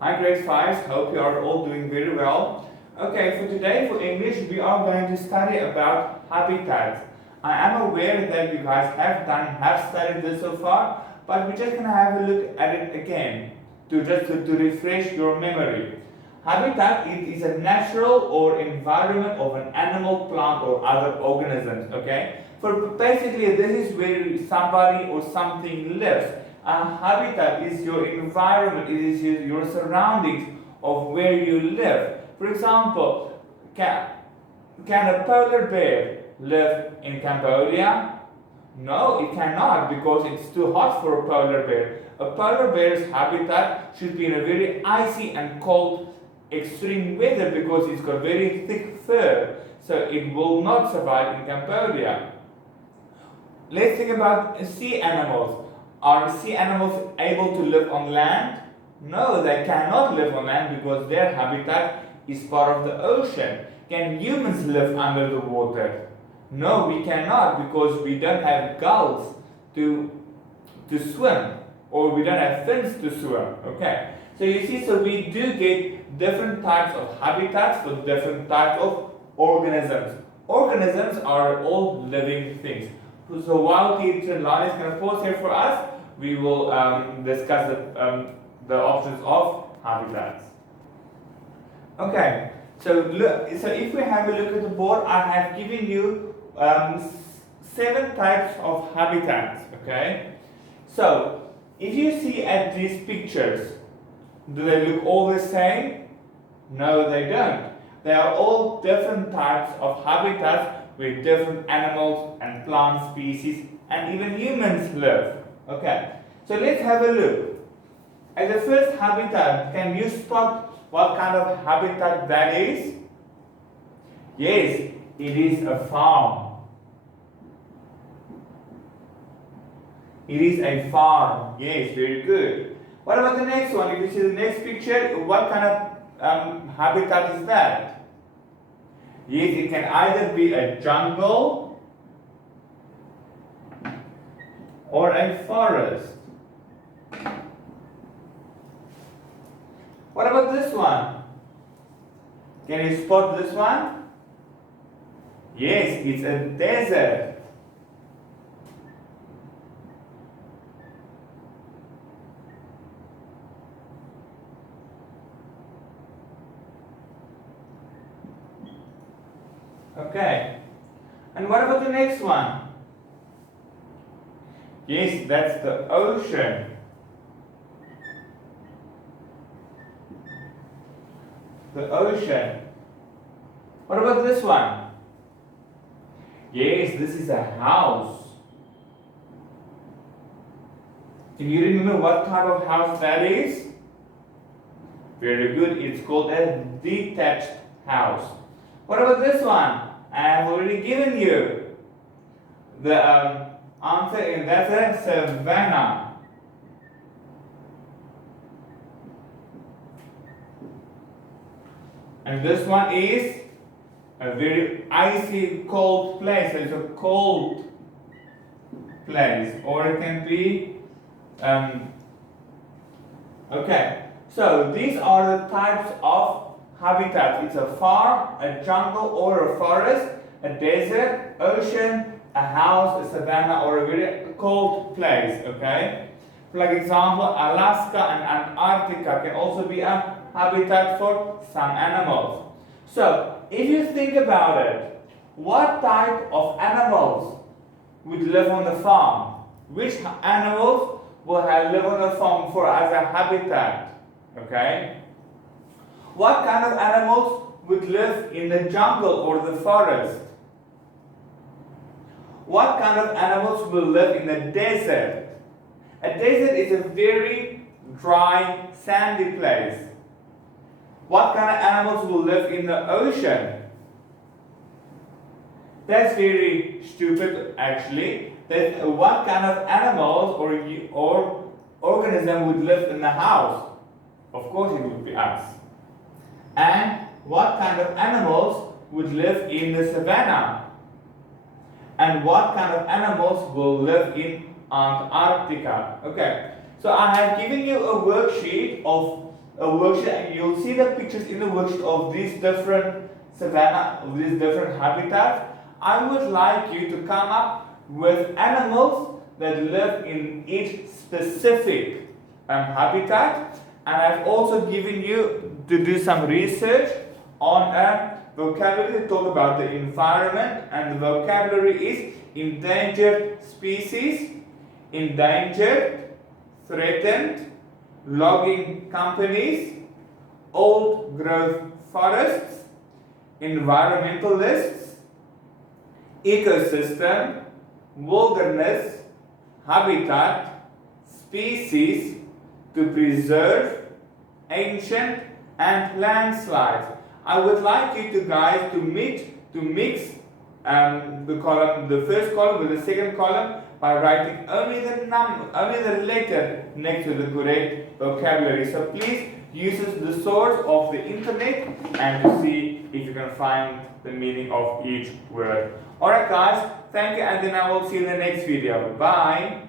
Hi grade 5, hope you are all doing very well. Okay, for today for English we are going to study about habitats. I am aware that you guys have studied this so far, but we're just going to have a look at it again to refresh your memory. Habitat it is a natural or environment of an animal, plant or other organisms, okay? For basically this is where somebody or something lives. A habitat is your environment, it is your surroundings of where you live. For example, can a polar bear live in Cambodia? No, it cannot because it's too hot for a polar bear. A polar bear's habitat should be in a very icy and cold extreme weather because it's got very thick fur, so it will not survive in Cambodia. Let's think about sea animals. Are sea animals able to live on land? No, they cannot live on land because their habitat is part of the ocean. Can humans live under the water? No, we cannot because we don't have gills to swim, or we don't have fins to swim. Okay, so you see, so we do get different types of habitats for different types of organisms. Organisms are all living things. So while teacher Lana is going to pause here for us, we will discuss the options of habitats. Okay, so if we have a look at the board, I have given you 7 types of habitats. Okay, so if you see at these pictures, do they look all the same? No, they don't. They are all different types of habitats where different animals and plant species and even humans live. Okay, so let's have a look. At the first habitat, can you spot what kind of habitat that is? Yes, it is a farm. It is a farm. Yes, very good. What about the next one? If you see the next picture, what kind of habitat is that? Yes, it can either be a jungle or a forest. What about this one? Can you spot this one? Yes, it's a desert. Okay. And what about the next one? Yes, that's the ocean. The ocean. What about this one? Yes, this is a house. Can you remember what type of house that is? Very good. It's called a detached house. What about this one? I have already given you the answer, and that's a savanna. And this one is a very icy, cold place. It's a cold place, or it can be. Okay, so these are the types of habitat. It's a farm, a jungle or a forest, a desert, ocean, a house, a savanna, or a very cold place. Okay, for example, Alaska and Antarctica can also be a habitat for some animals. So if you think about it, what type of animals would live on the farm? Which animals will live on the farm for as a habitat? Okay. What kind of animals would live in the jungle or the forest? What kind of animals will live in the desert? A desert is a very dry, sandy place. What kind of animals will live in the ocean? That's very stupid actually. What kind of animals or organism would live in the house? Of course it would be us. And what kind of animals would live in the savanna? And what kind of animals will live in Antarctica? Okay, so I have given you a worksheet of a worksheet and you'll see the pictures in the worksheet of these different savanna, of these different habitats. I would like you to come up with animals that live in each specific habitat, and I've also given you to do some research on a vocabulary to talk about the environment, and the vocabulary is endangered species, endangered, threatened, logging companies, old growth forests, environmentalists, ecosystem, wilderness, habitat, species, to preserve, ancient, and landslides. I would like you to guys to mix the first column with the second column by writing only the letter next to the correct vocabulary. So please use the source of the internet and to see if you can find the meaning of each word. Alright guys, thank you, and then I will see you in the next video. Bye.